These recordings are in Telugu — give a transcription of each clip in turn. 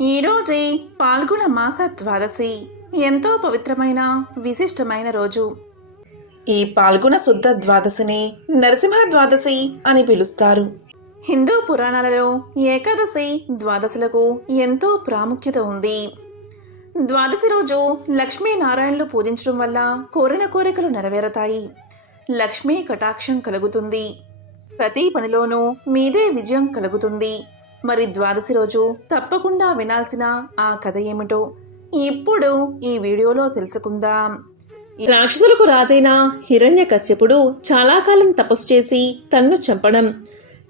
ఈరోజే పాల్గొన మాస ద్వాదశి ఎంతో పవిత్రమైన విశిష్టమైన రోజు. ఈ పాల్గొన శుద్ధ ద్వాదశిని నరసింహ ద్వాదశి అని పిలుస్తారు. హిందూ పురాణాలలో ఏకాదశి ద్వాదశులకు ఎంతో ప్రాముఖ్యత ఉంది. ద్వాదశి రోజు లక్ష్మీనారాయణలు పూజించడం వల్ల కోరిన కోరికలు నెరవేరతాయి. లక్ష్మీ కటాక్షం కలుగుతుంది. ప్రతి పనిలోనూ మీదే విజయం కలుగుతుంది. మరి ద్వాదశి రోజు తప్పకుండా వినాల్సిన ఆ కథ ఏమిటో ఇప్పుడు ఈ వీడియోలో తెలుసుకుందాం. రాక్షసులకు రాజైన హిరణ్యకశ్యపుడు చాలా కాలం తపస్సు చేసి తన్ను చంపడం,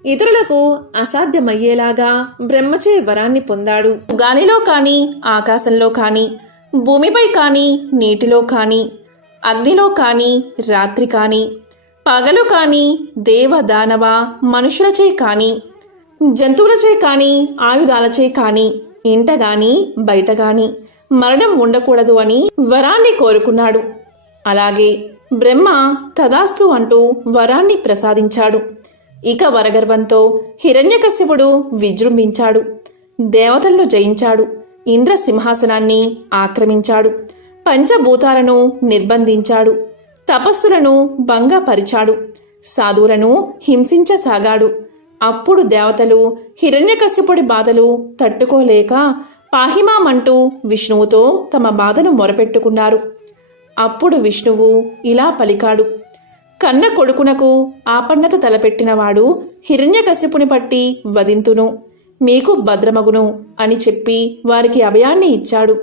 ఇతరులకు అసాధ్యమయ్యేలాగా బ్రహ్మచే వరాన్ని పొందాడు. గాలిలో కాని, ఆకాశంలో కాని, భూమిపై కాని, నీటిలో కాని, అగ్నిలో కాని, రాత్రి కాని, పగలు కాని, దేవ దానవ మనుషులచే కాని, జంతువులచే కాని, ఆయుధాలచే కాని, ఇంట గాని బయట గాని మరణం ఉండకూడదు అని వరాన్ని కోరుకున్నాడు. అలాగే బ్రహ్మ తదాస్తు అంటూ వరాన్ని ప్రసాదించాడు. ఇక వరగర్వంతో హిరణ్యకశ్యపుడు విజృంభించాడు. దేవతలను జయించాడు. ఇంద్ర సింహాసనాన్ని ఆక్రమించాడు. పంచభూతాలను నిర్బంధించాడు. తపస్సులను భంగపరిచాడు. సాధువులను హింసించసాగాడు. అప్పుడు దేవతలు హిరణ్యకశ్యపుడి బాధలు తట్టుకోలేక పాహిమామంటూ విష్ణువుతో తమ బాధను మొరపెట్టుకున్నారు. అప్పుడు విష్ణువు ఇలా పలికాడు: కన్న కొడుకునకు ఆపన్నత తలపెట్టినవాడు హిరణ్యకశ్యపుని పట్టి వధింతును, మీకు భద్రమగును అని చెప్పి వారికి అభయాన్ని ఇచ్చాడు.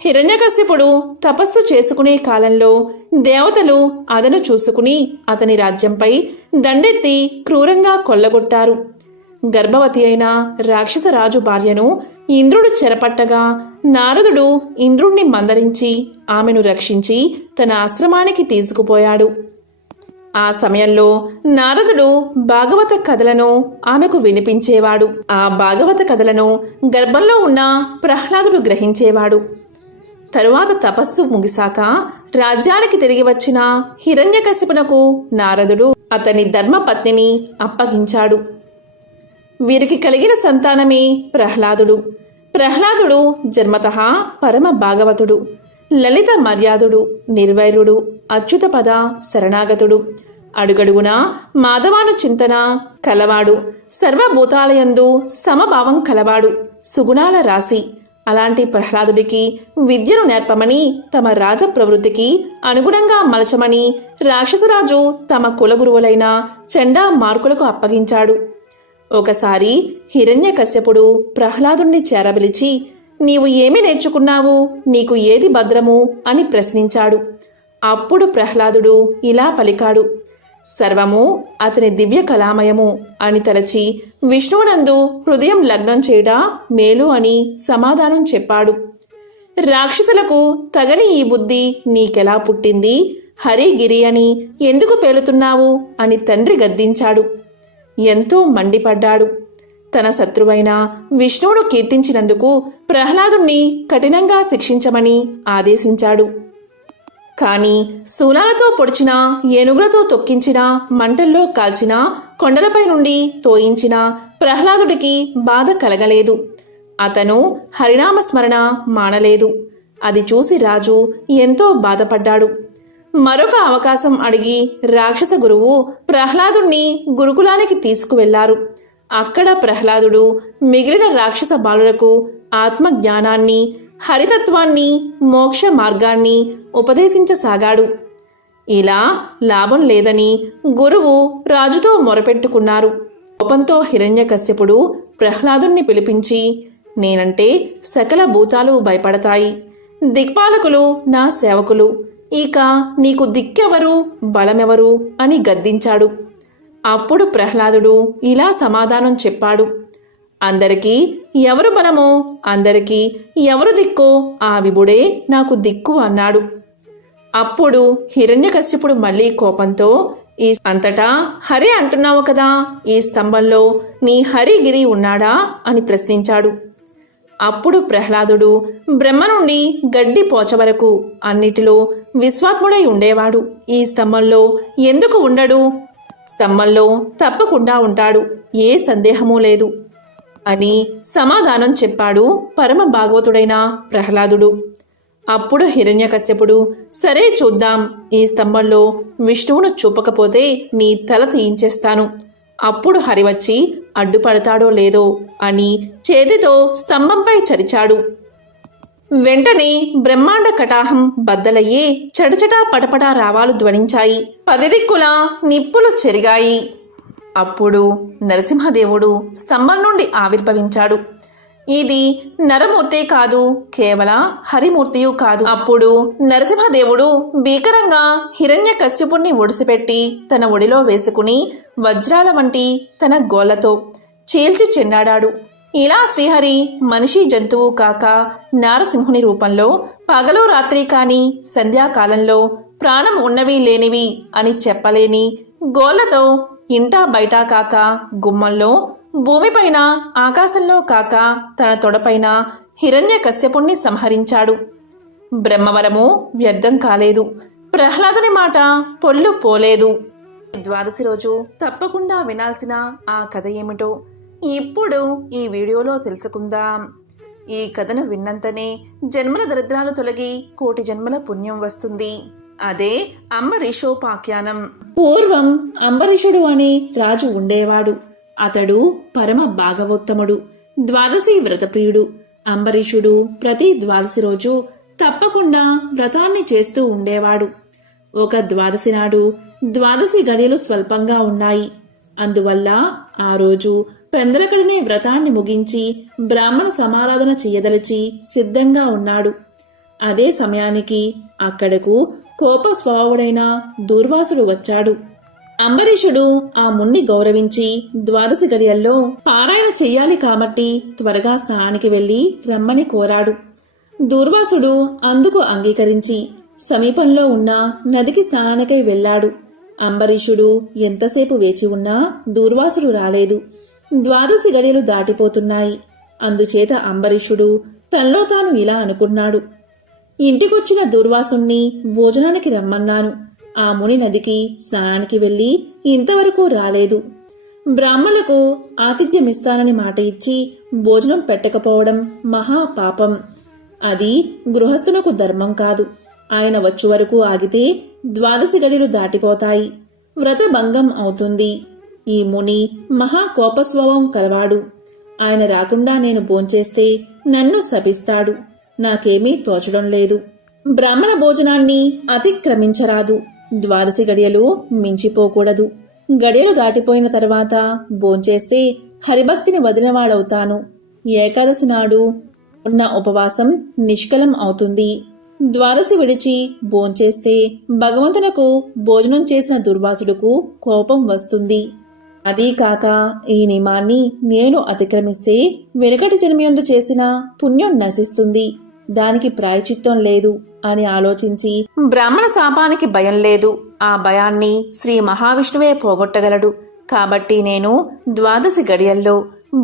హిరణ్యకశ్యపుడు తపస్సు చేసుకునే కాలంలో దేవతలు అదను చూసుకుని అతని రాజ్యంపై దండెత్తి క్రూరంగా కొల్లగొట్టారు. గర్భవతి అయిన రాక్షసరాజు భార్యను ఇంద్రుడు చెరపట్టగా నారదుడు ఇంద్రుణ్ణి మందరించి ఆమెను రక్షించి తన ఆశ్రమానికి తీసుకుపోయాడు. ఆ సమయంలో నారదుడు భాగవత కథలను ఆమెకు వినిపించేవాడు. ఆ భాగవత కథలను గర్భంలో ఉన్న ప్రహ్లాదుడు గ్రహించేవాడు. తరువాత తపస్సు ముగిశాక రాజ్యానికి తిరిగి వచ్చిన హిరణ్యకశిపునకు నారదుడు అతని ధర్మపత్నిని అప్పగించాడు. వీరికి కలిగిన సంతానమే ప్రహ్లాదుడు. ప్రహ్లాదుడు జన్మతః పరమ భాగవతుడు, లలిత మర్యాదుడు, నిర్వైరుడు, అచ్యుతపద శరణాగతుడు, అడుగడుగునా మాధవాను చింతన కలవాడు, సర్వభూతాలయందు సమభావం కలవాడు, సుగుణాల రాశి. అలాంటి ప్రహ్లాదుడికి విద్యను నేర్పమని, తమ రాజ ప్రవృత్తికి అనుగుణంగా మలచమని రాక్షసరాజు తమ కులగురువులైన చండా మార్కులకు అప్పగించాడు. ఒకసారి హిరణ్యకశ్యపుడు ప్రహ్లాదుణ్ణి చేరబిలిచి, నీవు ఏమి నేర్చుకున్నావు, నీకు ఏది భద్రము అని ప్రశ్నించాడు. అప్పుడు ప్రహ్లాదుడు ఇలా పలికాడు: సర్వము అతని దివ్య కళామయము అని తలచి విష్ణువునందు హృదయం లగ్నం చేయడా మేలు అని సమాధానం చెప్పాడు. రాక్షసులకు తగని ఈ బుద్ధి నీకెలా పుట్టింది, హరిగిరి అని ఎందుకు పేలుతున్నావు అని తండ్రి గద్దించాడు. ఎంతో మండిపడ్డాడు. తన శత్రువైన విష్ణువును కీర్తించినందుకు ప్రహ్లాదుణ్ణి కఠినంగా శిక్షించమని ఆదేశించాడు. కాని శూలాలతో పొడిచిన, ఏనుగులతో తొక్కించిన, మంటల్లో కాల్చిన, కొండలపై నుండి తోయించిన ప్రహ్లాదుడికి బాధ కలగలేదు. అతను హరినామస్మరణ మానలేదు. అది చూసి రాజు ఎంతో బాధపడ్డాడు. మరొక అవకాశం అడిగి రాక్షస గురువు ప్రహ్లాదుణ్ణి గురుకులానికి తీసుకువెళ్లారు. అక్కడ ప్రహ్లాదుడు మిగిలిన రాక్షస బాలులకు ఆత్మజ్ఞానాన్ని, హరితత్వాన్ని, మోక్ష మార్గాన్ని ఉపదేశించసాగాడు. ఇలా లాభం లేదని గురువు రాజుతో మొరపెట్టుకున్నారు. కోపంతో హిరణ్యకశ్యపుడు ప్రహ్లాదుణ్ణి పిలిపించి, నేనంటే సకల భూతాలు భయపడతాయి. దిక్పాలకులు నా సేవకులు. ఇక నీకు దిక్కెవరు, బలమెవరు అని గద్దించాడు. అప్పుడు ప్రహ్లాదుడు ఇలా సమాధానం చెప్పాడు: అందరికీ ఎవరు బలమో, అందరికీ ఎవరు దిక్కో ఆ విభుడే నాకు దిక్కు అన్నాడు. అప్పుడు హిరణ్యకశ్యపుడు మళ్లీ కోపంతో, ఈ అంతటా హరి అంటున్నావు కదా, ఈ స్తంభంలో నీ హరిగిరి ఉన్నాడా అని ప్రశ్నించాడు. అప్పుడు ప్రహ్లాదుడు బ్రహ్మ నుండి గడ్డి పోచ వరకు అన్నిటిలో విశ్వాత్ముడై ఉండేవాడు. ఈ స్తంభంలో ఎందుకు ఉండడు? స్తంభంలో తప్పకుండా ఉంటాడు, ఏ సందేహమూ లేదు. అని సమాధానం చెప్పాడు పరమ భాగవతుడైన ప్రహ్లాదుడు. అప్పుడు హిరణ్యకశ్యపుడు, సరే చూద్దాం, ఈ స్తంభంలో విష్ణువును చూపకపోతే నీ తల తీయించేస్తాను, అప్పుడు హరి వచ్చి అడ్డుపడతాడో లేదో అని చేతితో స్తంభంపై చరిచాడు. వెంటనే బ్రహ్మాండ కటాహం బద్దలయ్యి చటచటా పటపటా రావాలు ధ్వనించాయి. 10 దిక్కులా నిప్పులు చెరిగాయి. అప్పుడు నరసింహదేవుడు స్తంభం నుండి ఆవిర్భవించాడు. ఇది నరమూర్తే కాదు, కేవల హరిమూర్తియు కాదు. అప్పుడు నరసింహదేవుడు భీకరంగా హిరణ్యకశ్యపుణ్ణి ఒడిసిపెట్టి తన ఒడిలో వేసుకుని వజ్రాల వంటి తన గోళ్లతో చీల్చి చెండాడాడు. ఇలా శ్రీహరి మనిషి జంతువు కాక నారసింహుని రూపంలో పగలు రాత్రి కాని సంధ్యాకాలంలో ప్రాణం ఉన్నవి లేనివి అని చెప్పలేని గోళ్లతో ఇంటా బయటా కాక గుమ్మంలో, భూమిపైన ఆకాశంలో కాక తన తొడపైన హిరణ్యకశ్యపుణ్ణి సంహరించాడు. బ్రహ్మవరము వ్యర్థం కాలేదు. ప్రహ్లాదుని మాట పొల్లు పోలేదు. ద్వాదశి రోజు తప్పకుండా వినాల్సిన ఆ కథ ఏమిటో ఇప్పుడు ఈ వీడియోలో తెలుసుకుందాం. ఈ కథను విన్నంతనే జన్మల దరిద్రాలు తొలగి కోటి జన్మల పుణ్యం వస్తుంది. అదే అంబరీషోపాఖ్యానం. పూర్వం అంబరీషుడు అనే రాజు ఉండేవాడు. అతడు పరమ భాగవోత్తముడు, ద్వాదశి వ్రతప్రియుడు. అంబరీషుడు ప్రతి ద్వాదశి రోజు తప్పకుండా వ్రతాన్ని చేస్తూ ఉండేవాడు. ఒక ద్వాదశి నాడు ద్వాదశి గడియలు స్వల్పంగా ఉన్నాయి. అందువల్ల ఆ రోజు పెందలకడనే వ్రతాన్ని ముగించి బ్రాహ్మణ సమారాధన చెయ్యదలిచి సిద్ధంగా ఉన్నాడు. అదే సమయానికి అక్కడకు కోప స్వభావుడైన దూర్వాసుడు వచ్చాడు. అంబరీషుడు ఆ మున్ని గౌరవించి ద్వాదశి గడియల్లో పారాయణ చెయ్యాలి కాబట్టి త్వరగా స్నానానికి వెళ్లి రమ్మని కోరాడు. దూర్వాసుడు అందుకు అంగీకరించి సమీపంలో ఉన్న నదికి స్నానానికై వెళ్లాడు. అంబరీషుడు ఎంతసేపు వేచి ఉన్నా దూర్వాసుడు రాలేదు. ద్వాదశి గడియలు దాటిపోతున్నాయి. అందుచేత అంబరీషుడు తనలో తాను ఇలా అనుకున్నాడు, ఇంటికొచ్చిన దూర్వాసుణ్ణి భోజనానికి రమ్మన్నాను. ఆ ముని నదికి స్నానానికి వెళ్లి ఇంతవరకు రాలేదు. బ్రాహ్మణులకు ఆతిథ్యమిస్తానని మాట ఇచ్చి భోజనం పెట్టకపోవడం మహాపాపం. అది గృహస్థునకు ధర్మం కాదు. ఆయన వచ్చే వరకు ఆగితే ద్వాదశి గడియలు దాటిపోతాయి, వ్రత భంగం అవుతుంది. ఈ ముని మహాకోపస్వభావం కలవాడు. ఆయన రాకుండా నేను భోంచేస్తే నన్ను శపిస్తాడు. నాకేమీ తోచడం లేదు. బ్రాహ్మణ భోజనాన్ని అతిక్రమించరాదు. ద్వాదశి గడియలు మించిపోకూడదు. గడియలు దాటిపోయిన తర్వాత భోంచేస్తే హరిభక్తిని వదిలినవాడవుతాను. ఏకాదశి నాడు ఉన్న ఉపవాసం నిష్కలం అవుతుంది. ద్వాదశి విడిచి భోంచేస్తే భగవంతునకు భోజనం చేసిన దుర్వాసుడుకు కోపం వస్తుంది. అదీ కాక ఈ నియమాన్ని నేను అతిక్రమిస్తే వెనుకటి జన్మయందు చేసిన పుణ్యం నశిస్తుంది. దానికి ప్రాయచిత్తం లేదు అని ఆలోచించి బ్రాహ్మణ శాపానికి భయం లేదు. ఆ భయాన్ని శ్రీ మహావిష్ణువే పోగొట్టగలడు. కాబట్టి నేను ద్వాదశి గడియల్లో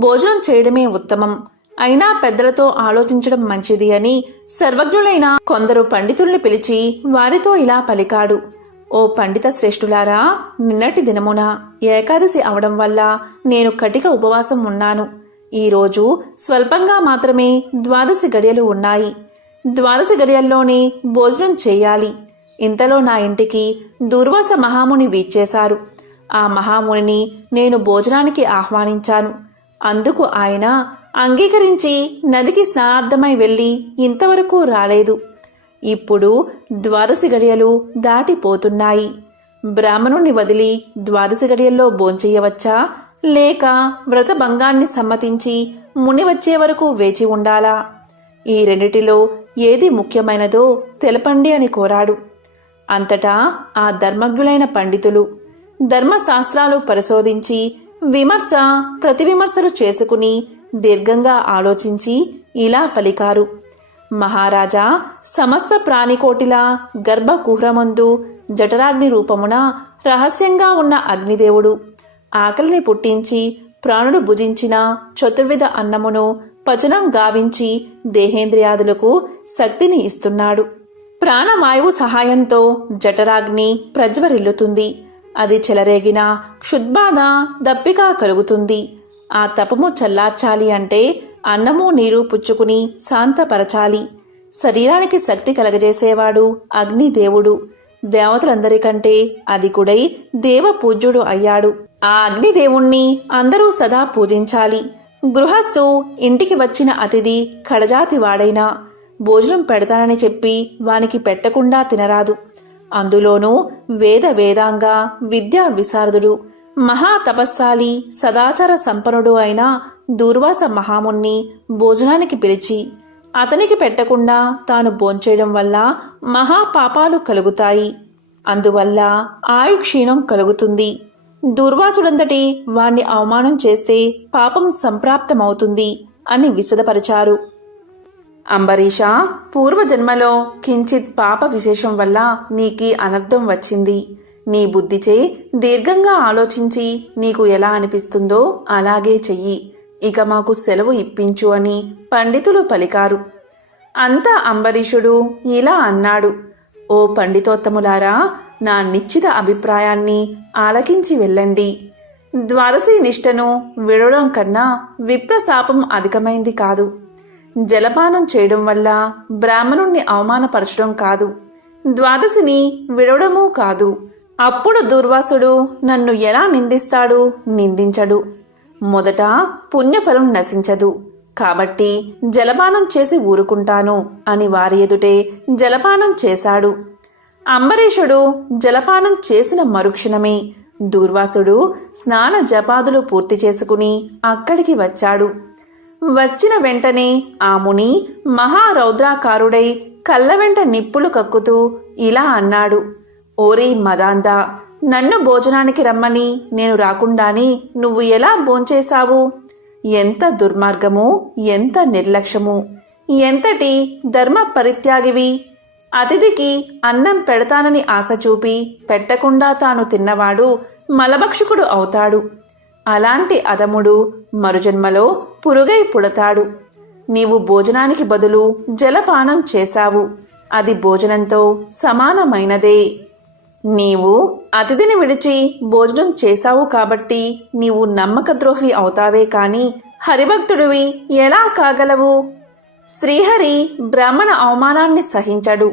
భోజనం చేయడమే ఉత్తమం. అయినా పెద్దలతో ఆలోచించడం మంచిది అని సర్వజ్ఞులైన కొందరు పండితుల్ని పిలిచి వారితో ఇలా పలికాడు. ఓ పండిత శ్రేష్ఠులారా, నిన్నటి దినమున ఏకాదశి అవడం వల్ల నేను కటిక ఉపవాసం ఉన్నాను. ఈరోజు స్వల్పంగా మాత్రమే ద్వాదశి గడియలు ఉన్నాయి. ద్వాదశి గడియల్లోనే భోజనం చేయాలి. ఇంతలో నా ఇంటికి దూర్వాస మహాముని వీచ్చేశారు. ఆ మహామునిని నేను భోజనానికి ఆహ్వానించాను. అందుకు ఆయన అంగీకరించి నదికి స్నానార్థమై వెళ్ళి ఇంతవరకు రాలేదు. ఇప్పుడు ద్వాదశి గడియలు దాటిపోతున్నాయి. బ్రాహ్మణుణ్ణి వదిలి ద్వాదశి గడియల్లో భోంచెయ్యవచ్చా, లేక వ్రత భంగాన్ని సమ్మతించి ముని వచ్చే వరకు వేచి ఉండాలా? ఈ రెండిటిలో ఏది ముఖ్యమైనదో తెలపండి అని కోరాడు. అంతటా ఆ ధర్మజ్ఞులైన పండితులు ధర్మశాస్త్రాలు పరిశోధించి విమర్శ ప్రతివిమర్శలు చేసుకుని దీర్ఘంగా ఆలోచించి ఇలా పలికారు. మహారాజా, సమస్త ప్రాణికోటిలా గర్భకుహ్రమందు జఠరాగ్ని రూపమున రహస్యంగా ఉన్న అగ్నిదేవుడు ఆకలిని పుట్టించి ప్రాణుడు భుజించిన చతుర్విధ అన్నమును పచనం గావించి దేహేంద్రియాదులకు శక్తిని ఇస్తున్నాడు. ప్రాణవాయువు సహాయంతో జఠరాగ్ని ప్రజ్వరిల్లుతుంది. అది చెలరేగిన క్షుద్బాధ దప్పిక కలుగుతుంది. ఆ తపము చల్లార్చాలి అంటే అన్నము నీరు పుచ్చుకుని శాంతపరచాలి. శరీరానికి శక్తి కలగజేసేవాడు అగ్నిదేవుడు. దేవతలందరికంటే అధికుడై దేవపూజ్యుడు అయ్యాడు. ఆ అగ్నిదేవుణ్ణి అందరూ సదా పూజించాలి. గృహస్థు ఇంటికి వచ్చిన అతిథి కడజాతి వాడైనా భోజనం పెడతానని చెప్పి వానికి పెట్టకుండా తినరాదు. అందులోనూ వేదాంగ విద్యా విశారదుడు మహాతపస్సాలి సదాచార సంపన్నుడు అయిన దూర్వాస మహాముని భోజనానికి పిలిచి అతనికి పెట్టకుండా తాను భోంచేయడం వల్ల మహాపాపాలు కలుగుతాయి. అందువల్ల ఆయుక్షీణం కలుగుతుంది. దుర్వాసుడంతటి వాణ్ణి అవమానం చేస్తే పాపం సంప్రాప్తమవుతుంది అని విశదపరిచారు. అంబరీష, పూర్వజన్మలో కించిత్ పాప విశేషం వల్ల నీకీ అనర్థం వచ్చింది. నీ బుద్ధిచే దీర్ఘంగా ఆలోచించి నీకు ఎలా అనిపిస్తుందో అలాగే చెయ్యి. ఇక మాకు సెలవు ఇప్పించు అని పండితులు పలికారు. అంతా అంబరీషుడు ఇలా అన్నాడు. ఓ పండితోత్తములారా, నా నిశ్చిత అభిప్రాయాన్ని ఆలకించి వెళ్ళండి. ద్వాదశి నిష్టను విడవడం కన్నా విప్రశాపం అధికమైంది కాదు. జలపానం చేయడం వల్ల బ్రాహ్మణుణ్ణి అవమానపరచడం కాదు, ద్వాదశిని విడవడమూ కాదు. అప్పుడు దుర్వాసుడు నన్ను ఎలా నిందిస్తాడు? నిందించడు. మొదట పుణ్యఫలం నశించదు కాబట్టి జలపానం చేసి ఊరుకుంటాను అని వారి ఎదుటే జలపానం చేశాడు. అంబరీషుడు జలపానం చేసిన మరుక్షణమే దూర్వాసుడు స్నాన జపాదులు పూర్తి చేసుకుని అక్కడికి వచ్చాడు. వచ్చిన వెంటనే ఆ ముని మహారౌద్రాకారుడై కళ్ళ వెంట నిప్పులు కక్కుతూ ఇలా అన్నాడు. ఓరీ మదాంద, నన్ను భోజనానికి రమ్మని నేను రాకుండానే నువ్వు ఎలా భోంచేశావు? ఎంత దుర్మార్గము, ఎంత నిర్లక్ష్యము, ఎంతటి ధర్మ పరిత్యాగివి! అతిథికి అన్నం పెడతానని ఆశ చూపి పెట్టకుండా తాను తిన్నవాడు మలభక్షకుడు అవుతాడు. అలాంటి అధముడు మరుజన్మలో పురుగై పుడతాడు. నీవు భోజనానికి బదులు జలపానం చేశావు. అది భోజనంతో సమానమైనదే. నీవు అతిథిని విడిచి భోజనం చేశావు కాబట్టి నీవు నమ్మకద్రోహి అవుతావే కాని హరిభక్తుడివి ఎలా కాగలవు? శ్రీహరి బ్రాహ్మణ అవమానాన్ని సహించడు.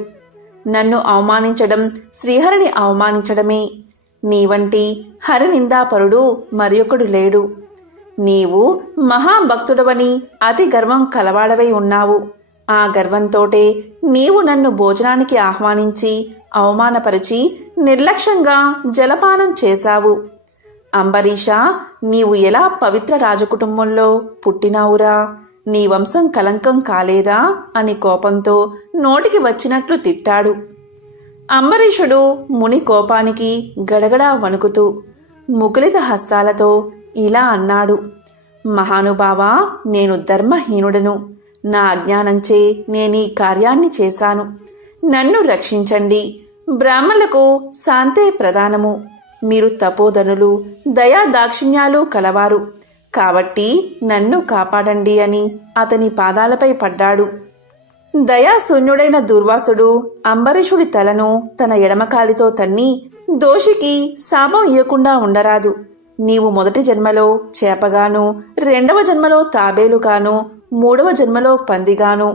నన్ను అవమానించడం శ్రీహరిని అవమానించడమే. నీవంటి హరినిందాపరుడు మరొకడు లేడు. నీవు మహాభక్తుడవని అతి గర్వం కలవాడవై ఉన్నావు. ఆ గర్వంతోటే నీవు నన్ను భోజనానికి ఆహ్వానించి అవమానపరిచి నిర్లక్ష్యంగా జలపానం చేశావు. అంబరీష, నీవు ఎలా పవిత్ర రాజకుటుంబంలో పుట్టినావురా? నీ వంశం కలంకం కాలేదా అని కోపంతో నోటికి వచ్చినట్లు తిట్టాడు. అంబరీషుడు ముని కోపానికి గడగడా వణుకుతూ ముకులిత హస్తాలతో ఇలా అన్నాడు. మహానుభావా, నేను ధర్మహీనుడను. నా అజ్ఞానంచే నేనీ కార్యాన్ని చేశాను. నన్ను రక్షించండి. బ్రాహ్మణులకు శాంతే ప్రధానము. మీరు తపోధనులు, దయా దాక్షిణ్యాలు కలవారు కాబట్టి నన్ను కాపాడండి అని అతని పాదాలపై పడ్డాడు. దయాశూన్యుడైన దుర్వాసుడు అంబరీషుడి తలను తన ఎడమకాలితో తన్ని, దోషికి శాపం ఇయ్యకుండా ఉండరాదు. నీవు మొదటి జన్మలో చేపగాను, రెండవ జన్మలో తాబేలుగాను, మూడవ జన్మలో పందిగాను,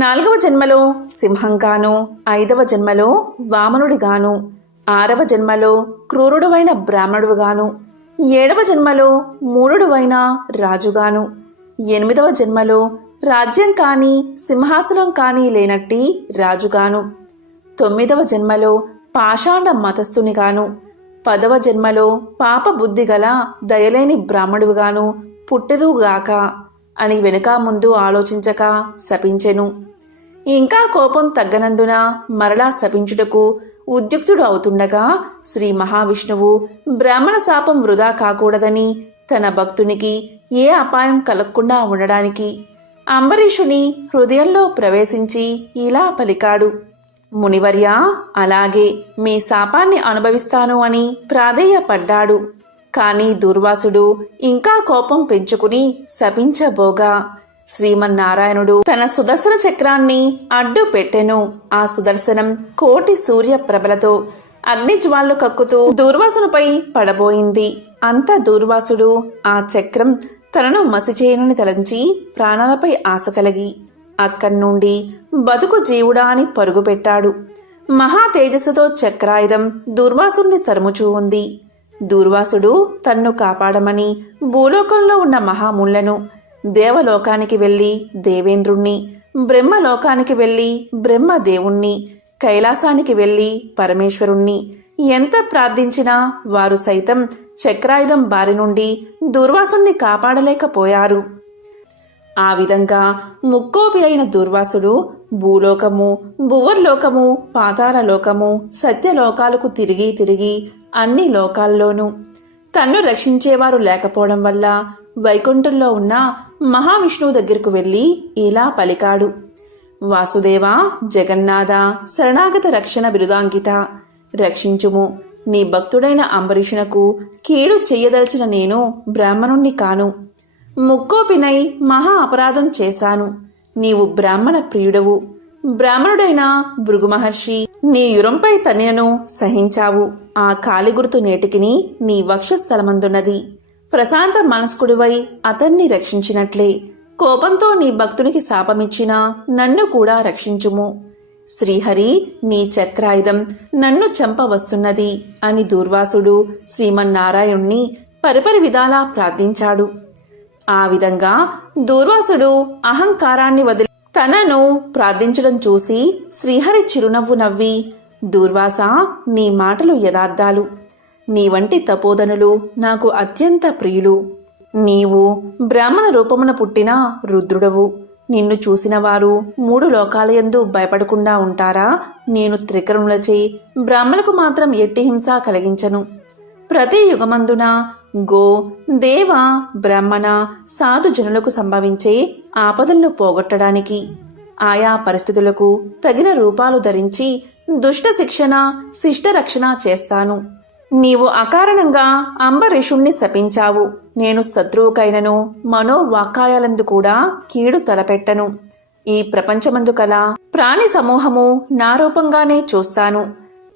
నాలుగవ జన్మలో సింహంగాను, ఐదవ జన్మలో వామనుడిగాను, ఆరవ జన్మలో క్రూరుడువైన బ్రాహ్మణుడుగాను, ఏడవ జన్మలో మూఢుడువైన రాజుగాను, ఎనిమిదవ జన్మలో రాజ్యం కాని సింహాసనం కాని లేనట్టి రాజుగాను, తొమ్మిదవ జన్మలో పాషాండ మతస్థునిగాను, 10వ జన్మలో పాప బుద్ధి గల దయలేని బ్రాహ్మణుడుగాను పుట్టెదుగాక అని వెనుక ముందు ఆలోచించక శపించెను. ఇంకా కోపం తగ్గనందున మరలా శపించుటకు ఉద్యుక్తుడు అవుతుండగా శ్రీ మహావిష్ణువు బ్రాహ్మణ శాపం వృధా కాకూడదని తన భక్తునికి ఏ అపాయం కలగకుండా ఉండడానికి అంబరీషుని హృదయంలో ప్రవేశించి ఇలా పలికాడు. మునివర్య, అలాగే మీ శాపాన్ని అనుభవిస్తాను అని ప్రాధేయపడ్డాడు. కాని దుర్వాసుడు ఇంకా కోపం పెంచుకుని శపించబోగా శ్రీమన్నారాయణుడు తన సుదర్శన చక్రాన్ని అడ్డు పెట్టెను. ఆ సుదర్శనం కోటి సూర్య ప్రభలతో అగ్నిజ్వాలు కక్కుతూ దూర్వాసునిపై పడబోయింది. అంత దూర్వాసుడు ఆ చక్రం తనను మసిచేయనని తలంచి ప్రాణాలపై ఆశ కలిగి అక్కడి నుండి బతుకు జీవుడా అని పరుగుపెట్టాడు. మహా తేజస్సుతో చక్రాయుధం దూర్వాసుని తరుముచూ ఉంది. దూర్వాసుడు తన్ను కాపాడమని భూలోకంలో ఉన్న మహాముళ్లను, దేవలోకానికి వెళ్లి దేవేంద్రుణ్ణి, బ్రహ్మలోకానికి వెళ్లి బ్రహ్మదేవుణ్ణి, కైలాసానికి వెళ్లి పరమేశ్వరుణ్ణి ఎంత ప్రార్థించినా వారు సైతం చక్రాయుధం బారి నుండి దూర్వాసుణ్ణి కాపాడలేకపోయారు. ఆ విధంగా ముక్కోపి అయిన దూర్వాసుడు భూలోకము, భువర్లోకము, పాతాళలోకము, సత్యలోకాలకు తిరిగి తిరిగి అన్ని లోకాల్లోనూ తన్ను రక్షించేవారు లేకపోవడం వల్ల వైకుంఠంలో ఉన్న మహావిష్ణువు దగ్గరకు వెళ్లి ఇలా పలికాడు: వాసుదేవ, జగన్నాథ, శరణాగత రక్షణ బిరుదాంకిత, రక్షించుము. నీ భక్తుడైన అంబరీషునకు కీడు చెయ్యదలిచిన నేను బ్రాహ్మణుణ్ణి కాను. ముక్కోపినై మహా అపరాధం చేశాను. నీవు బ్రాహ్మణ ప్రియుడవు. బ్రాహ్మణుడైన భృగు మహర్షి నీ యురంపై తన్నినను సహించావు. ఆ కాలిగుర్తు నేటికిని నీ వక్షస్థలమందున్నది. ప్రశాంత మనస్కుడివై అతన్ని రక్షించినట్లే కోపంతో నీ భక్తునికి శాపమిచ్చినా నన్ను కూడా రక్షించుము. శ్రీహరి, నీ చక్రాయుధం నన్ను చంపవస్తున్నది అని దూర్వాసుడు శ్రీమన్నారాయణ్ణి పరిపరి విధాలా ప్రార్థించాడు. ఆ విధంగా దూర్వాసుడు అహంకారాన్ని వదిలి తనను ప్రార్థించడం చూసి శ్రీహరి చిరునవ్వు నవ్వి, దూర్వాసా, నీ మాటలు యథార్థాలు. నీ వంటి తపోధనులు నాకు అత్యంత ప్రియులు. నీవు బ్రాహ్మణ రూపమున పుట్టిన రుద్రుడవు. నిన్ను చూసిన వారు 3 లోకాలయందు భయపడకుండా ఉంటారా? నేను త్రికరణులచే బ్రాహ్మణులకు మాత్రం ఎట్టి హింస కలిగించను. ప్రతి యుగమందున గో, దేవ, బ్రాహ్మణ, సాధు జనులకు సంభవించే ఆపదలను పోగొట్టడానికి ఆయా పరిస్థితులకు తగిన రూపాలు ధరించి దుష్ట శిక్షణ, శిష్ట రక్షణ చేస్తాను. నీవు అకారణంగా అంబరీషుణ్ణి శపించావు. నేను శత్రువుకైనను మనోవాకాయాలందు కూడా కీడు తలపెట్టను. ఈ ప్రపంచమందు కల ప్రాణి సమూహము నా రూపంగానే చూస్తాను.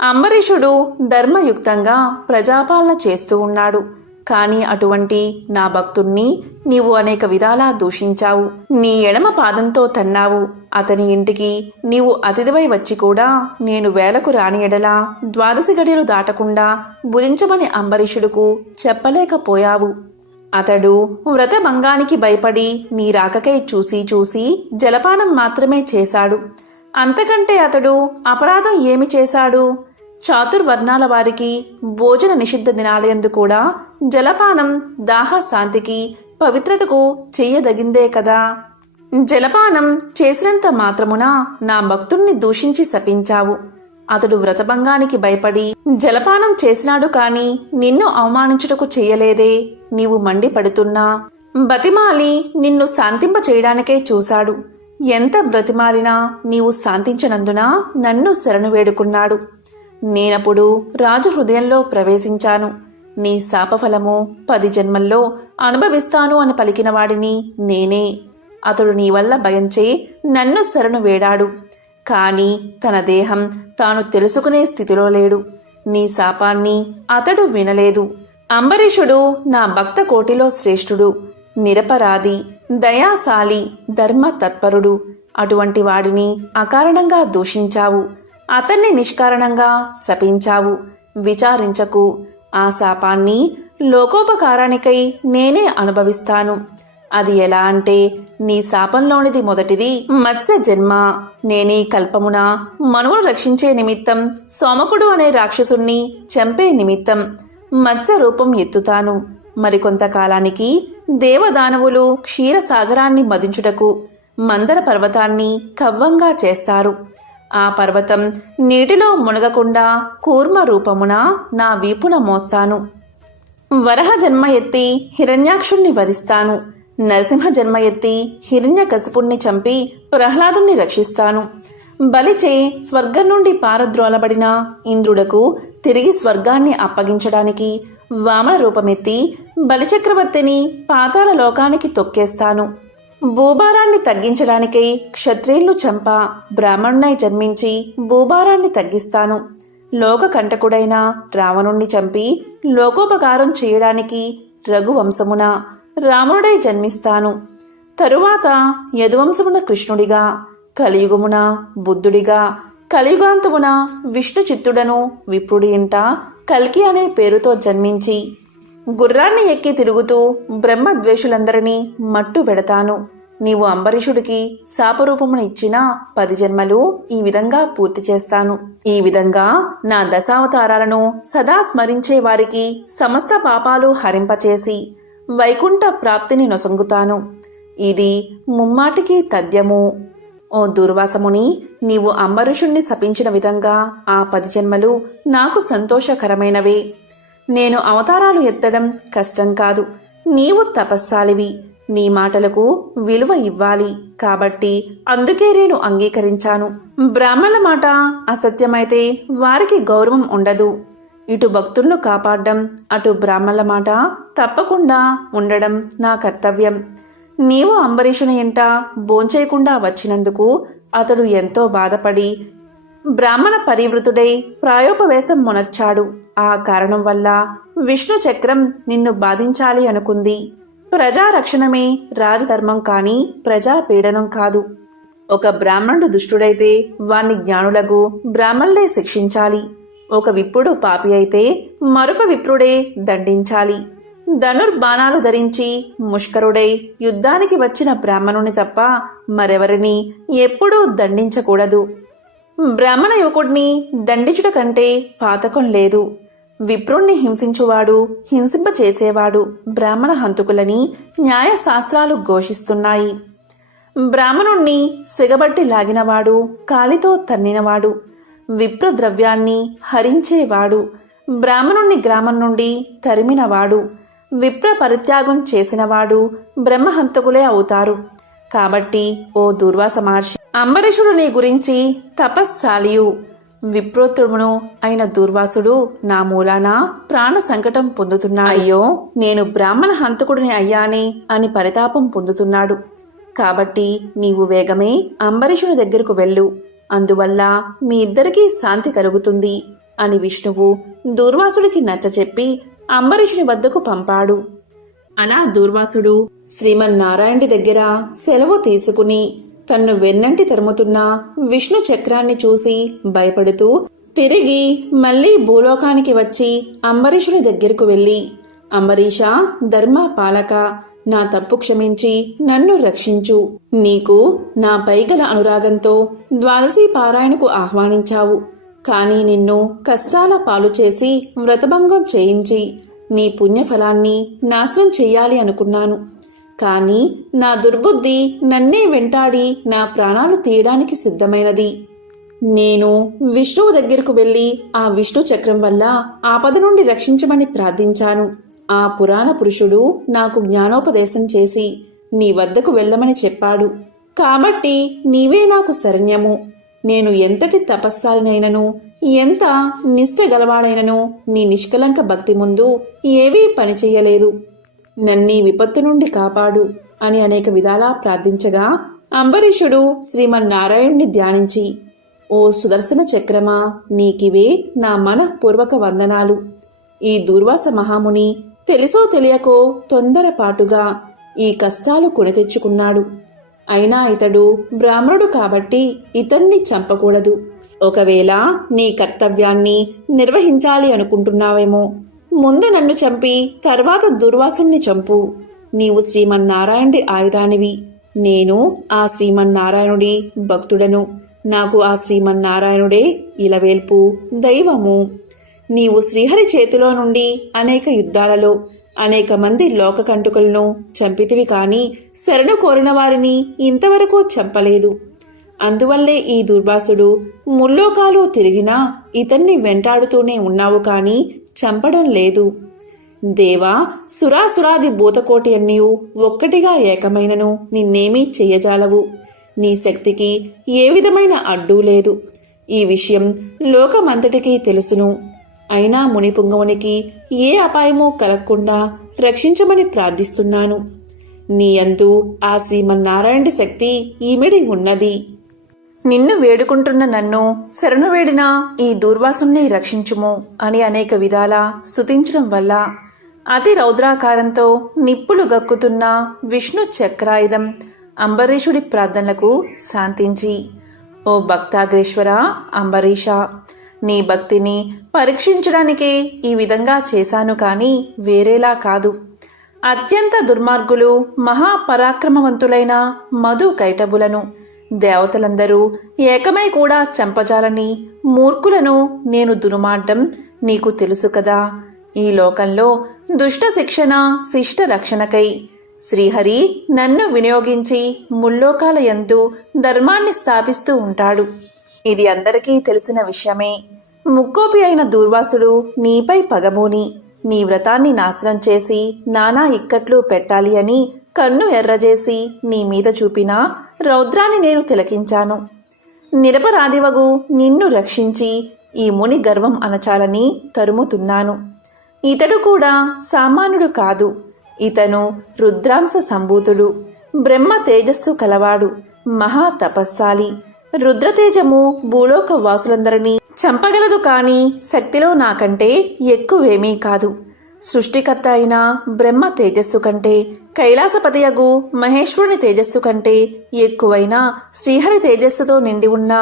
అంబరీషుడు ధర్మయుక్తంగా ప్రజాపాలన చేస్తూ ఉన్నాడు. కాని అటువంటి నా భక్తుణ్ణి నీవు అనేక విధాలా దూషించావు. నీ ఎడమ పాదంతో తన్నావు. అతని ఇంటికి నీవు అతిథివై వచ్చి కూడా నేను వేలకు రాని ఎడలా 12 గడియలు దాటకుండా భుజించమని అంబరీషుడుకు చెప్పలేకపోయావు. అతడు వ్రతభంగానికి భయపడి నీ రాకకై చూసి చూసి జలపానం మాత్రమే చేశాడు. అంతకంటే అతడు అపరాధం ఏమి చేశాడు? చాతుర్వర్ణాల వారికి భోజన నిషిద్ధ దినాలయందు కూడా జలపానం దాహ శాంతికి పవిత్రతకు చెయ్యదగిందే కదా. జలపానం చేసినంత మాత్రమున నా భక్తుణ్ణి దూషించి శపించావు. అతడు వ్రతభంగానికి భయపడి జలపానం చేసినాడు కాని నిన్ను అవమానించుటకు చెయ్యలేదే. నీవు మండిపడుతున్నా బతిమాలి నిన్ను శాంతింప చేయడానికే చూశాడు. ఎంత బ్రతిమాలినా నీవు శాంతించనందున నన్ను శరణు వేడుకున్నాడు. నేనప్పుడు రాజు హృదయంలో ప్రవేశించాను. నీ శాపఫలము 10 జన్మల్లో అనుభవిస్తాను అని పలికిన వాడిని నేనే. అతడు నీ వల్ల భయంచే నన్ను శరణు వేడాడు. కాని తన దేహం తాను తెలుసుకునే స్థితిలో లేడు. నీ శాపాన్ని అతడు వినలేదు. అంబరీషుడు నా భక్త కోటిలో శ్రేష్ఠుడు, నిరపరాధి, దయాశాలి, ధర్మ తత్పరుడు. అటువంటి వాడిని అకారణంగా దూషించావు. అతన్ని నిష్కారణంగా శపించావు. విచారించకు. ఆ శాపాన్ని లోకోపకారానికై నేనే అనుభవిస్తాను. అది ఎలా అంటే, నీ శాపంలోనిది మొదటిది మత్స్య జన్మ. నేనీ కల్పమున మనువును రక్షించే నిమిత్తం సోమకుడు అనే రాక్షసుణ్ణి చంపే నిమిత్తం మత్స్య రూపం ఎత్తుతాను. మరికొంతకాలానికి దేవదానవులు క్షీరసాగరాన్ని మదించుటకు మందర పర్వతాన్ని కవ్వంగా చేస్తారు. ఆ పర్వతం నీటిలో మునగకుండా కూర్మ రూపమున నా వీపున మోస్తాను. వరహ జన్మ ఎత్తి హిరణ్యాక్షుణ్ణి వధిస్తాను. నరసింహ జన్మ ఎత్తి హిరణ్యకశిపుణ్ణి చంపి ప్రహ్లాదుణ్ణి రక్షిస్తాను. బలిచే స్వర్గం నుండి పారద్రోలబడిన ఇంద్రుడకు తిరిగి స్వర్గాన్ని అప్పగించడానికి వామన రూపమెత్తి బలిచక్రవర్తిని పాతాళ లోకానికి తొక్కేస్తాను. భూభారాన్ని తగ్గించడానికై క్షత్రియులను చంప బ్రాహ్మణునై జన్మించి భూభారాన్ని తగ్గిస్తాను. లోకకంటకుడైన రావణుణ్ణి చంపి లోకోపకారం చేయడానికి రఘువంశమున రాముడై జన్మిస్తాను. తరువాత యదువంశమున కృష్ణుడిగా, కలియుగమున బుద్ధుడిగా, కలియుగాంతమున విష్ణు చిత్తుడను విప్రుడి ఇంట కల్కి అనే పేరుతో జన్మించి గుర్రాన్ని ఎక్కి తిరుగుతూ బ్రహ్మద్వేషులందరినీ మట్టు పెడతాను. నీవు అంబరీషుడికి శాపరూపమును ఇచ్చిన 10 జన్మలు ఈ విధంగా పూర్తి చేస్తాను. ఈ విధంగా నా దశావతారాలను సదా స్మరించే వారికి సమస్త పాపాలు హరింపచేసి వైకుంఠ ప్రాప్తిని నొసంగుతాను. ఇది ముమ్మాటికి తథ్యము. ఓ దుర్వాసముని, నీవు అంబరీషుణ్ణి శపించిన విధంగా ఆ 10 జన్మలు నాకు సంతోషకరమైనవే. నేను అవతారాలు ఎత్తడం కష్టం కాదు. నీవు తపస్సాలివి. నీ మాటలకు విలువ ఇవ్వాలి. కాబట్టి అందుకే నేను అంగీకరించాను. బ్రాహ్మణుల మాట అసత్యమైతే వారికి గౌరవం ఉండదు. ఇటు భక్తులను కాపాడడం, అటు బ్రాహ్మణుల మాట తప్పకుండా ఉండడం నా కర్తవ్యం. నీవు అంబరీషుని ఇంట భోంచేయకుండా వచ్చినందుకు అతడు ఎంతో బాధపడి బ్రాహ్మణ పరివృతుడై ప్రాయోపవేశం మునర్చాడు. ఆ కారణం వల్ల విష్ణు చక్రం నిన్ను బాధించాలి అనుకుంది. ప్రజారక్షణమే రాజధర్మం కాని ప్రజాపీడనం కాదు. ఒక బ్రాహ్మణుడు దుష్టుడైతే వాణ్ణి జ్ఞానులకు బ్రాహ్మణులే శిక్షించాలి. ఒక విప్రుడు పాపి అయితే మరొక విప్రుడే దండించాలి. ధనుర్బాణాలు ధరించి ముష్కరుడై యుద్ధానికి వచ్చిన బ్రాహ్మణుని తప్ప మరెవరిని ఎప్పుడూ దండించకూడదు. బ్రాహ్మణ యువకుడిని దండించుట కంటే పాతకం లేదు. విప్రుణ్ణి హింసించువాడు, హింసింపచేసేవాడు బ్రాహ్మణ హంతకులని న్యాయశాస్త్రాలు ఘోషిస్తున్నాయి. బ్రాహ్మణుణ్ణి సిగబట్టి లాగినవాడు, కాలితో తన్నినవాడు, విప్రద్రవ్యాన్ని హరించేవాడు, బ్రాహ్మణుణ్ణి గ్రామం నుండి తరిమినవాడు, విప్ర పరిత్యాగం చేసినవాడు బ్రహ్మహంతకులే అవుతారు. కాబట్టి ఓ దుర్వాస మహర్షి, అంబరీషుడు నీ గురించి తపస్సాలియు విప్రోత్తమును అయిన దుర్వాసుడు నా మూలాన ప్రాణ సంకటం పొందుతున్నాడు. అయ్యో, నేను బ్రాహ్మణ హంతకుడిని అయ్యానే అని పరితాపం పొందుతున్నాడు. కాబట్టి నీవు వేగమే అంబరీషుని దగ్గరకు వెళ్ళు. అందువల్ల మీ ఇద్దరికీ శాంతి కలుగుతుంది అని విష్ణువు దూర్వాసుడికి నచ్చచెప్పి అంబరీషుని వద్దకు పంపాడు. అలా దూర్వాసుడు శ్రీమన్నారాయణుడి దగ్గర సెలవు తీసుకుని తన్ను వెన్నంటి తరుముతున్న విష్ణు చక్రాన్ని చూసి భయపడుతూ తిరిగి మళ్లీ భూలోకానికి వచ్చి అంబరీషుని దగ్గరకు వెళ్లి, అంబరీషా, ధర్మ పాలక, నా తప్పు క్షమించి నన్ను రక్షించు. నీకు నా పైగల అనురాగంతో ద్వాదశి పారాయణకు ఆహ్వానించావు. కాని నిన్ను కష్టాల పాలు చేసి వ్రతభంగం చేయించి నీ పుణ్యఫలాన్ని నాశనం చెయ్యాలి అనుకున్నాను. కాని నా దుర్బుద్ధి నన్నే వెంటాడి నా ప్రాణాలు తీయడానికి సిద్ధమైనది. నేను విష్ణువు దగ్గరకు వెళ్లి ఆ విష్ణు చక్రం వల్ల ఆపద నుండి రక్షించమని ప్రార్థించాను. ఆ పురాణ పురుషుడు నాకు జ్ఞానోపదేశం చేసి నీ వద్దకు వెళ్ళమని చెప్పాడు. కాబట్టి నీవే నాకు శరణ్యము. నేను ఎంతటి తపస్సాలినైనను, ఎంత నిష్ఠ గలవాడైనను నీ నిష్కలంక భక్తి ముందు ఏవీ పనిచెయ్యలేదు. నన్నీ విపత్తు నుండి కాపాడు అని అనేక విధాలా ప్రార్థించగా అంబరీషుడు శ్రీమన్నారాయణుణ్ణి ధ్యానించి, ఓ సుదర్శన చక్రమా, నీకివే నా మనఃపూర్వక వందనాలు. ఈ దూర్వాస మహాముని తెలుసో తెలియకో తొందరపాటుగా ఈ కష్టాలు కొని తెచ్చుకున్నాడు. అయినా ఇతడు బ్రాహ్మణుడు కాబట్టి ఇతన్ని చంపకూడదు. ఒకవేళ నీ కర్తవ్యాన్ని నిర్వహించాలి అనుకుంటున్నావేమో, ముందు నన్ను చంపి తర్వాత దుర్వాసుణ్ణి చంపు. నీవు శ్రీమన్నారాయణుడి ఆయుధానివి. నేను ఆ శ్రీమన్నారాయణుడి భక్తుడను. నాకు ఆ శ్రీమన్నారాయణుడే ఇలవేల్పు, దైవము. నీవు శ్రీహరి చేతిలో నుండి అనేక యుద్ధాలలో అనేక మంది లోకకంటుకులను చంపితివి కాని శరణు కోరిన వారిని ఇంతవరకు చంపలేదు. అందువల్లే ఈ దుర్వాసుడు ముల్లోకాలు తిరిగినా ఇతన్ని వెంటాడుతూనే ఉన్నావు కాని చంపడం లేదు. దేవా, సురాసురాది భూతకోటి అన్నియు ఒక్కటిగా ఏకమైనను నిన్నేమీ చెయ్యజాలవు. నీ శక్తికి ఏ విధమైన అడ్డూ లేదు. ఈ విషయం లోకమంతటికీ తెలుసును. అయినా మునిపుంగవునికి ఏ అపాయమూ కలగకుండా రక్షించమని ప్రార్థిస్తున్నాను. నీ యందు ఆ శ్రీమన్నారాయణుడి శక్తి ఈమెడి ఉన్నది. నిన్ను వేడుకుంటున్న నన్ను శరణు వేడిన ఈ దూర్వాసుని రక్షించుము అని అనేక విధాలా స్తుతించడం వల్ల అతి రౌద్రాకారంతో నిప్పులు గక్కుతున్న విష్ణు చక్రాయుధం అంబరీషుడి ప్రార్థనలకు శాంతించి, ఓ భక్తాగ్రేశ్వర అంబరీష, నీ భక్తిని పరీక్షించడానికే ఈ విధంగా చేశాను కానీ వేరేలా కాదు. అత్యంత దుర్మార్గులు మహాపరాక్రమవంతులైన మధు కైటబులను దేవతలందరూ ఏకమై కూడా చంపజాలని మూర్ఖులను నేను దునుమాడ్డం నీకు తెలుసు కదా. ఈ లోకంలో దుష్ట శిక్షణ శిష్ట రక్షణకై శ్రీహరి నన్ను వినియోగించి ముల్లోకాల యందు ధర్మాన్ని స్థాపిస్తూ ఉంటాడు. ఇది అందరికీ తెలిసిన విషయమే. ముక్కోపి అయిన దూర్వాసుడు నీపై పగబూని నీ వ్రతాన్ని నాశనం చేసి నానా ఇక్కట్లు పెట్టాలి అని కన్ను ఎర్రజేసి నీ మీద చూపిన రౌద్రాన్ని నేను తిలకించాను. నిరపరాధివగు నిన్ను రక్షించి ఈ ముని గర్వం అణచాలని తరుముతున్నాను. ఇతడు కూడా సామాన్యుడు కాదు. ఇతను రుద్రాంశ సంభూతుడు, బ్రహ్మ తేజస్సు కలవాడు, మహా తపస్సాలి. రుద్రతేజము భూలోక వాసులందరినీ చంపగలదు కాని శక్తిలో నాకంటే ఎక్కువేమీ కాదు. సృష్టికర్త అయిన బ్రహ్మ తేజస్సు కంటే, కైలాసపతియగు మహేశ్వరుని తేజస్సు కంటే ఎక్కువైన శ్రీహరి తేజస్సుతో నిండి ఉన్న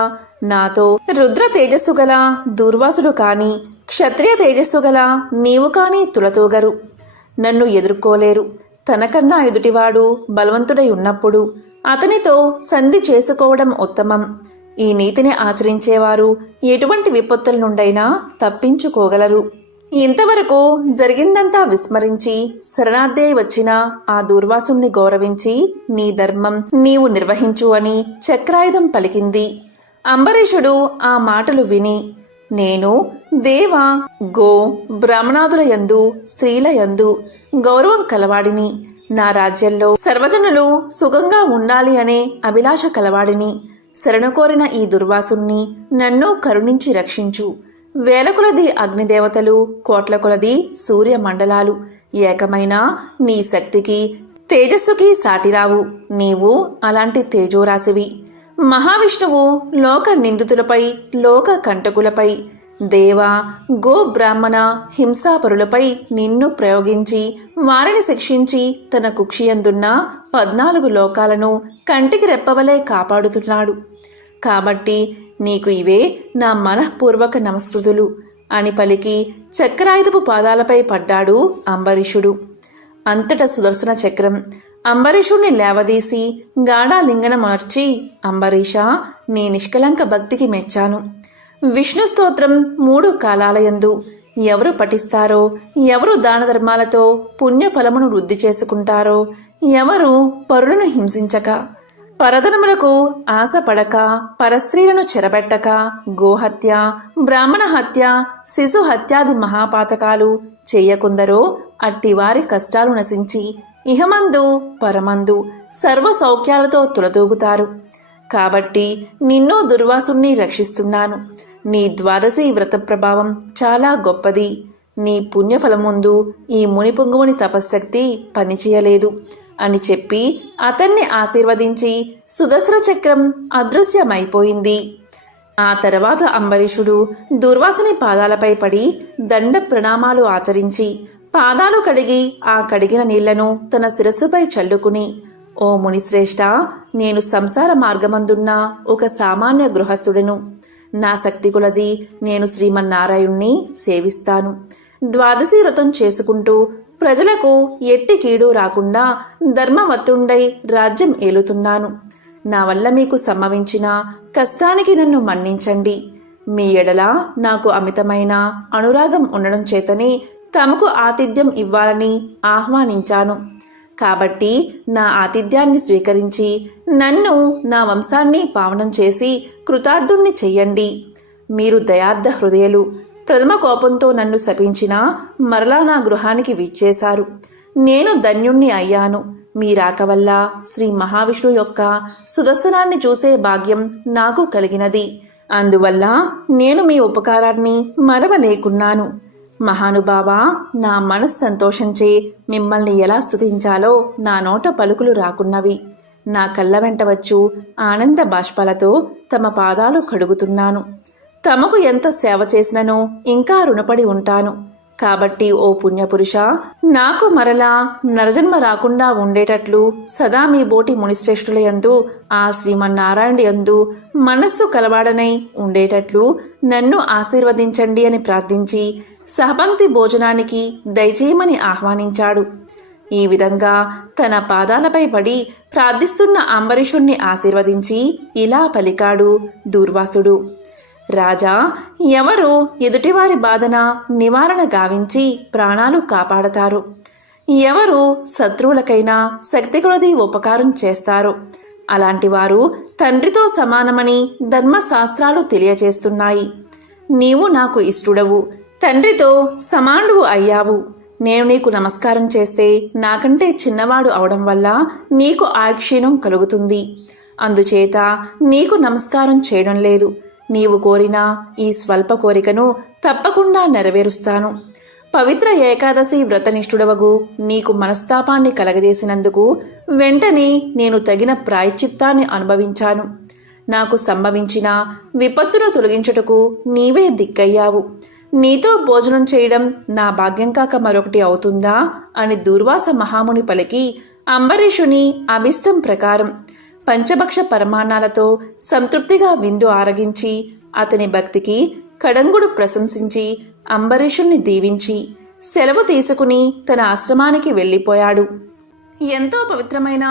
నాతో రుద్ర తేజస్సు గల దూర్వాసుడు కాని, క్షత్రియ తేజస్సు గల నీవు కాని తులతూగరు. నన్ను ఎదుర్కోలేరు. తనకన్నా ఎదుటివాడు బలవంతుడై ఉన్నప్పుడు అతనితో సంధి చేసుకోవడం ఉత్తమం. ఈ నీతిని ఆచరించేవారు ఎటువంటి విపత్తుల నుండైనా తప్పించుకోగలరు. ఇంతవరకు జరిగిందంతా విస్మరించి శరణార్థే వచ్చిన ఆ దూర్వాసుని గౌరవించి నీ ధర్మం నీవు నిర్వహించు అని చక్రాయుధం పలికింది. అంబరీషుడు ఆ మాటలు విని, నేను దేవ గో బ్రాహ్మణాదుల యందు స్త్రీల యందు గౌరవం కలవాడిని, నా రాజ్యంలో సర్వజనులు సుఖంగా ఉండాలి అనే అభిలాష కలవాడిని. శరణు కోరిన ఈ దుర్వాసుని నన్ను కరుణించి రక్షించు. వేల కొలది అగ్నిదేవతలు, కోట్ల కొలది సూర్యమండలాలు ఏకమైన నీ శక్తికి తేజస్సుకి సాటిరావు. నీవు అలాంటి తేజోరాశివి. మహావిష్ణువు లోక నిందితులపై, లోక కంటకులపై, దేవ గో బ్రాహ్మణ హింసాపరులపై నిన్ను ప్రయోగించి వారిని శిక్షించి తన కుక్షియందున్న 14 లోకాలను కంటికి రెప్పవలే కాపాడుతున్నాడు. కాబట్టి నీకు ఇవే నా మనఃపూర్వక నమస్కృతులు అని పలికి చక్రాయుధపు పాదాలపై పడ్డాడు అంబరీషుడు. అంతట సుదర్శన చక్రం అంబరీషుణ్ణి లేవదీసి గాఢాలింగనమర్చి, అంబరీష, నీ నిష్కలంక భక్తికి మెచ్చాను. విష్ణు స్తోత్రం 3 కాలాలయందు ఎవరు పఠిస్తారో, ఎవరు దాన ధర్మాలతో పుణ్యఫలమును వృద్ధి చేసుకుంటారో, ఎవరు పరులను హింసించక, పరధనములకు ఆశపడక, పరస్త్రీలను చెరబెట్టక, గోహత్య, బ్రాహ్మణ హత్య, శిశు హత్యాది మహాపాతకాలు చేయకుందరో అట్టివారి కష్టాలు నశించి ఇహమందు పరమందు సర్వ సౌఖ్యాలతో తులతూగుతారు. కాబట్టి నిన్ను దుర్వాసుని రక్షిస్తున్నాను. నీ ద్వాదశి వ్రత ప్రభావం చాలా గొప్పది. నీ పుణ్యఫలం ముందు ఈ మునిపుంగువుని తపశ్శక్తి పనిచేయలేదు అని చెప్పి అతన్ని ఆశీర్వదించి సుదర్శన చక్రం అదృశ్యమైపోయింది. ఆ తర్వాత అంబరీషుడు దుర్వాసుని పాదాలపై పడి దండ ప్రణామాలు ఆచరించి పాదాలు కడిగి ఆ కడిగిన నీళ్లను తన శిరస్సుపై చల్లుకుని, ఓ మునిశ్రేష్ఠ, నేను సంసార మార్గమందున్న ఒక సామాన్య గృహస్థుడను. నా శక్తి కొలది నేను శ్రీమన్నారాయణ్ణి సేవిస్తాను. ద్వాదశి వ్రతం చేసుకుంటూ ప్రజలకు ఎట్టి కీడు రాకుండా ధర్మవత్తుండై రాజ్యం ఏలుతున్నాను. నా వల్ల మీకు సంభవించిన కష్టానికి నన్ను మన్నించండి. మీ ఎడల నాకు అమితమైన అనురాగం ఉండడం చేతనే తమకు ఆతిథ్యం ఇవ్వాలని ఆహ్వానించాను. కాబట్టి నా ఆతిథ్యాన్ని స్వీకరించి నన్ను, నా వంశాన్ని పావనం చేసి కృతార్థుణ్ణి చెయ్యండి. మీరు దయార్థ హృదయులు. ప్రథమ కోపంతో నన్ను శపించినా మరలా నా గృహానికి విచ్చేశారు. నేను ధన్యుణ్ణి అయ్యాను. మీ రాక వల్ల శ్రీ మహావిష్ణు యొక్క సుదర్శనాన్ని చూసే భాగ్యం నాకు కలిగినది. అందువల్ల నేను మీ ఉపకారాన్ని మరవలేకున్నాను. మహానుభావా, నా మనస్సంతోషంచే మిమ్మల్ని ఎలా స్తుతించాలో నా నోట పలుకులు రాకున్నవి. నా కళ్ళ వెంట వచ్చు ఆనంద బాష్పాలతో తమ పాదాలు కడుగుతున్నాను. తమకు ఎంత సేవ చేసిననో ఇంకా రుణపడి ఉంటాను. కాబట్టి ఓ పుణ్యపురుష, నాకు మరలా నరజన్మ రాకుండా ఉండేటట్లు సదా మీ బోటి మునిశ్రేష్ఠుల యందు ఆ శ్రీమన్నారాయణుడి యందు మనస్సు కలవాడనై ఉండేటట్లు నన్ను ఆశీర్వదించండి అని ప్రార్థించి సహపంక్తి భోజనానికి దయచేయమని ఆహ్వానించాడు. ఈ విధంగా తన పాదాలపై పడి ప్రార్థిస్తున్న అంబరీషుణ్ణి ఆశీర్వదించి ఇలా పలికాడు దూర్వాసుడు. రాజా, ఎవరు ఎదుటివారి బాధన నివారణ గావించి ప్రాణాలు కాపాడతారు, ఎవరు శత్రువులకైనా శక్తి కొలది ఉపకారం చేస్తారు, అలాంటి వారు తండ్రితో సమానమని ధర్మశాస్త్రాలు తెలియచేస్తున్నాయి. నీవు నాకు ఇష్టుడవు, తండ్రితో సమానుడు అయ్యావు. నేను నీకు నమస్కారం చేస్తే నాకంటే చిన్నవాడు అవడం వల్ల నీకు ఆయుక్షీణం కలుగుతుంది. అందుచేత నీకు నమస్కారం చేయడం లేదు. నీవు కోరిన ఈ స్వల్ప కోరికను తప్పకుండా నెరవేరుస్తాను. పవిత్ర ఏకాదశి వ్రతనిష్ఠుడవగు నీకు మనస్తాపాన్ని కలగజేసినందుకు వెంటనే నేను తగిన ప్రాయశ్చిత్తాన్ని అనుభవించాను. నాకు సంభవించిన విపత్తును తొలగించుటకు నీవే దిక్కయ్యావు. నీతో భోజనం చేయడం నా భాగ్యం కాక మరొకటి అవుతుందా అని దూర్వాస మహాముని పలికి అంబరీషుని అభిష్టం ప్రకారం పంచభక్ష పరమాన్నాలతో సంతృప్తిగా విందు ఆరగించి అతని భక్తికి కడంగుడు ప్రశంసించి అంబరీషుణ్ణి దీవించి సెలవు తీసుకుని తన ఆశ్రమానికి వెళ్ళిపోయాడు. ఎంతో పవిత్రమైన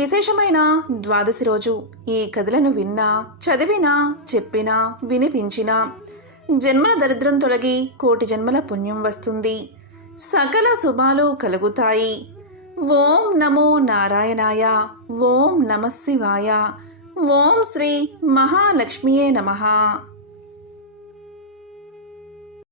విశేషమైన ద్వాదశి రోజు ఈ కథలను విన్నా, చదివినా, చెప్పినా, వినిపించినా జన్మల దరిద్రం తొలగి కోటి జన్మల పుణ్యం వస్తుంది. సకల శుభాలు కలుగుతాయి. ఓం నమో నారాయణాయ. ఓం నమః శివాయ. ఓం శ్రీ మహాలక్ష్మియే నమః.